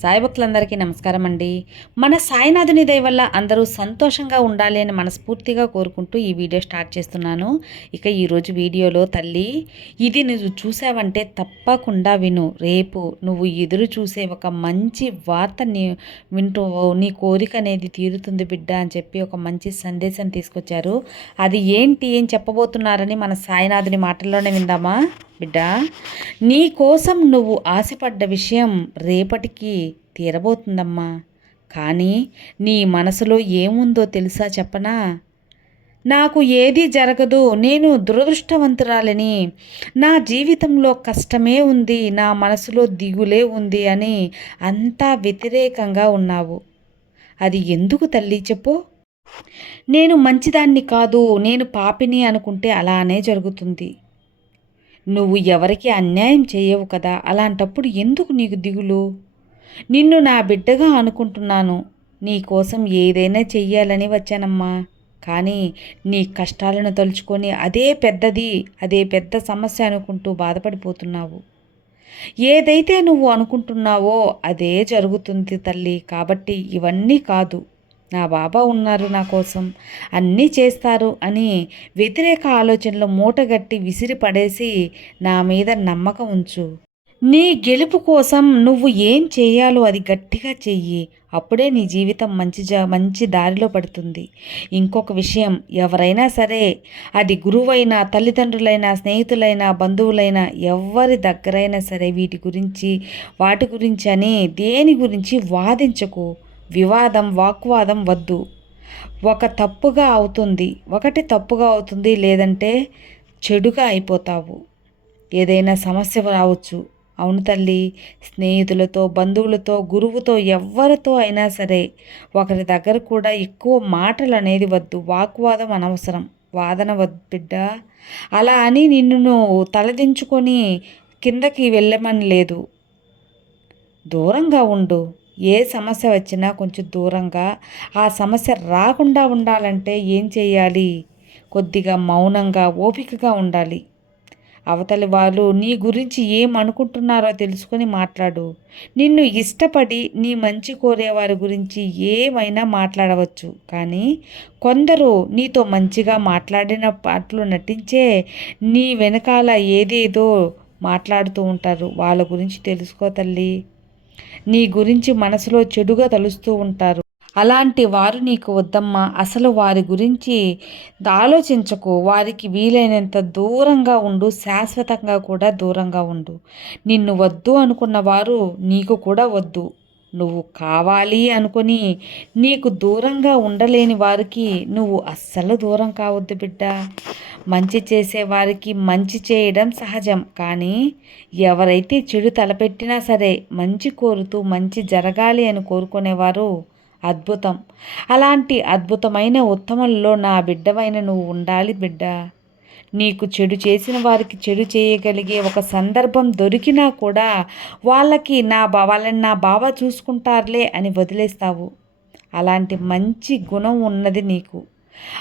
సాయి భక్తులందరికీ నమస్కారం అండి. మన సాయినాథుని దయ వల్ల అందరూ సంతోషంగా ఉండాలి అని మనస్ఫూర్తిగా కోరుకుంటూ ఈ వీడియో స్టార్ట్ చేస్తున్నాను. ఇక ఈరోజు వీడియోలో తల్లి ఇది నువ్వు చూసావంటే తప్పకుండా విను. రేపు నువ్వు ఎదురు చూసే ఒక మంచి వార్త నీ వింటూ నీ కోరిక అనేది తీరుతుంది బిడ్డ అని చెప్పి ఒక మంచి సందేశం తీసుకొచ్చారు. అది ఏంటి ఏం చెప్పబోతున్నారని మన సాయినాథుని మాటల్లోనే విందామా బిడ్డ? నీ కోసం నువ్వు ఆశపడ్డ విషయం రేపటికి తీరబోతుందమ్మా. కానీ నీ మనసులో ఏముందో తెలుసా చెప్పనా? నాకు ఏది జరగదు నేను దురదృష్టవంతురాలని. నా జీవితంలో కష్టమే ఉంది నా మనసులో దిగులే ఉంది అని అంతా వ్యతిరేకంగా ఉన్నావు. అది ఎందుకు తల్లి చెప్పు? నేను మంచిదాన్ని కాదు నేను పాపిని అనుకుంటే అలానే జరుగుతుంది. నువ్వు ఎవరికి అన్యాయం చేయవు కదా అలాంటప్పుడు ఎందుకు నీకు దిగులు? నిన్ను నా బిడ్డగా అనుకుంటున్నాను. నీకోసం ఏదైనా చెయ్యాలని వచ్చానమ్మా. కానీ నీ కష్టాలను తలుచుకొని అదే పెద్దది అదే పెద్ద సమస్య అనుకుంటూ బాధపడిపోతున్నావు. ఏదైతే నువ్వు అనుకుంటున్నావో అదే జరుగుతుంది తల్లి. కాబట్టి ఇవన్నీ కాదు. నా బాబా ఉన్నారు నా కోసం. అన్నీ చేస్తారు అని వ్యతిరేక ఆలోచనలు మూటగట్టి విసిరి పడేసి నా మీద నమ్మకం ఉంచు. నీ గెలుపు కోసం నువ్వు ఏం చేయాలో అది గట్టిగా చెయ్యి. అప్పుడే నీ జీవితం మంచి జా మంచి దారిలో పడుతుంది. ఇంకొక విషయం ఎవరైనా సరే అది గురువైనా తల్లిదండ్రులైనా స్నేహితులైనా బంధువులైనా ఎవరి దగ్గరైనా సరే వీటి గురించి వాటి గురించి అని దేని గురించి వాదించకు. వివాదం వాగ్వాదం వద్దు. ఒక తప్పుగా అవుతుంది ఒకటి తప్పుగా అవుతుంది లేదంటే చెడుగా అయిపోతావు. ఏదైనా సమస్య రావచ్చు. అవును తల్లి స్నేహితులతో బంధువులతో గురువుతో ఎవరితో అయినా సరే ఒకరి దగ్గర కూడా ఎక్కువ మాటలు అనేది వద్దు వాగ్వాదం అనవసరం. వాదన వద్దు బిడ్డ. అలా అని నిన్ను తలదించుకొని కిందకి వెళ్ళమని లేదు. దూరంగా ఉండు. ఏ సమస్య వచ్చినా కొంచెం దూరంగా. ఆ సమస్య రాకుండా ఉండాలంటే ఏం చేయాలి? కొద్దిగా మౌనంగా ఓపికగా ఉండాలి. అవతలి వాళ్ళు నీ గురించి ఏం అనుకుంటున్నారో తెలుసుకొని మాట్లాడు. నిన్ను ఇష్టపడి నీ మంచి కోరేవారి గురించి ఏమైనా మాట్లాడవచ్చు. కానీ కొందరు నీతో మంచిగా మాట్లాడిన పాటలు నటించే నీ వెనకాల ఏదేదో మాట్లాడుతూ ఉంటారు. వాళ్ళ గురించి తెలుసుకో తల్లి. నీ గురించి మనసులో చెడుగా తలుస్తూ ఉంటారు. అలాంటి వారు నీకు వద్దమ్మా అసలు వారి గురించి ఆలోచించకు. వారికి వీలైనంత దూరంగా ఉండు. శాశ్వతంగా కూడా దూరంగా ఉండు. నిన్ను వద్దు అనుకున్న వారు నీకు కూడా వద్దు. నువ్వు కావాలి అనుకుని నీకు దూరంగా ఉండలేని వారికి నువ్వు అస్సలు దూరం కావద్దు బిడ్డ. మంచి చేసేవారికి మంచి చేయడం సహజం. కానీ ఎవరైతే చెడు తలపెట్టినా సరే మంచి కోరుతూ మంచి జరగాలి అని కోరుకునేవారు అద్భుతం. అలాంటి అద్భుతమైన ఉత్తమంలో నా బిడ్డవైన నువ్వు ఉండాలి బిడ్డ. నీకు చెడు చేసిన వారికి చెడు చేయగలిగే ఒక సందర్భం దొరికినా కూడా వాళ్ళకి నా బా వాళ్ళని నా బావ చూసుకుంటారులే అని వదిలేస్తావు. అలాంటి మంచి గుణం ఉన్నది నీకు.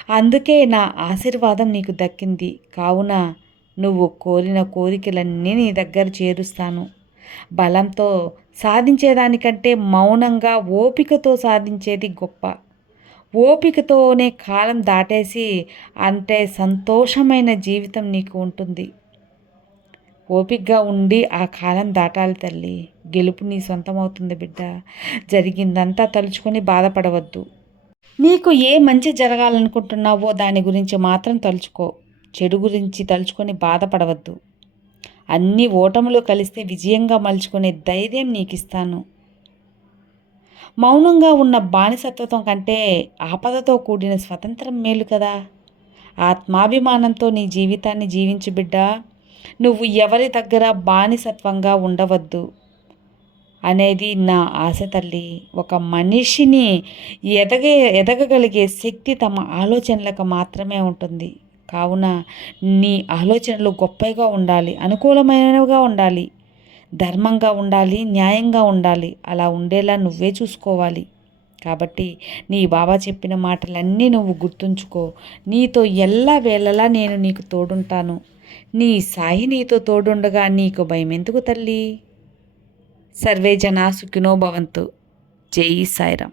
అందుకే నా ఆశీర్వాదం నీకు దక్కింది. కావున నువ్వు కోరిన కోరికలన్నీ నీ దగ్గర చేరుస్తాను. బలంతో సాధించేదానికంటే మౌనంగా ఓపికతో సాధించేది గొప్ప. ఓపికతోనే కాలం దాటేసి అంటే సంతోషమైన జీవితం నీకు ఉంటుంది. ఓపికగా ఉండి ఆ కాలం దాటాలి తల్లి. గెలుపు నీ సొంతమవుతుంది బిడ్డ. జరిగిందంతా తలుచుకొని బాధపడవద్దు. నీకు ఏ మంచి జరగాలనుకుంటున్నావో దాని గురించి మాత్రం తలుచుకో. చెడు గురించి తలుచుకొని బాధపడవద్దు. అన్ని ఓటములు కలిస్తే విజయంగా మలుచుకునే ధైర్యం నీకు ఇస్తాను మౌనంగా ఉన్న బానిసత్వం కంటే ఆపదతో కూడిన స్వతంత్రం మేలు కదా. ఆత్మాభిమానంతో నీ జీవితాన్ని జీవించు బిడ్డ. నువ్వు ఎవరి దగ్గర బానిసత్వంగా ఉండవద్దు అనేది నా ఆశ తల్లి. ఒక మనిషిని ఎదగే ఎదగగలిగే శక్తి తమ ఆలోచనలకు మాత్రమే ఉంటుంది. కావున నీ ఆలోచనలు గొప్పగా ఉండాలి అనుకూలమైనవిగా ఉండాలి ధర్మంగా ఉండాలి న్యాయంగా ఉండాలి. అలా ఉండేలా నువ్వే చూసుకోవాలి. కాబట్టి నీ బాబా చెప్పిన మాటలన్నీ నువ్వు గుర్తుంచుకో. నీతో ఎల్లా వేళలా నేను నీకు తోడుంటాను. నీ సాయి నీతో తోడుండగా నీకు భయం ఎందుకు తల్లి? సర్వే జనా సుఖినో భవంతు. జై సాయిరామ్.